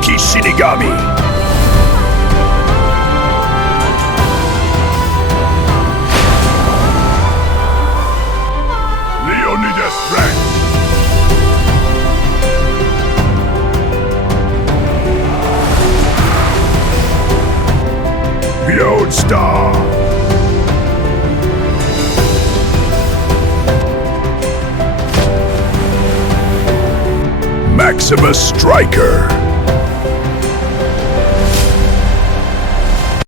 Rookie Shinigami. Leonidas Rex. Beyond Star. Maximus Striker.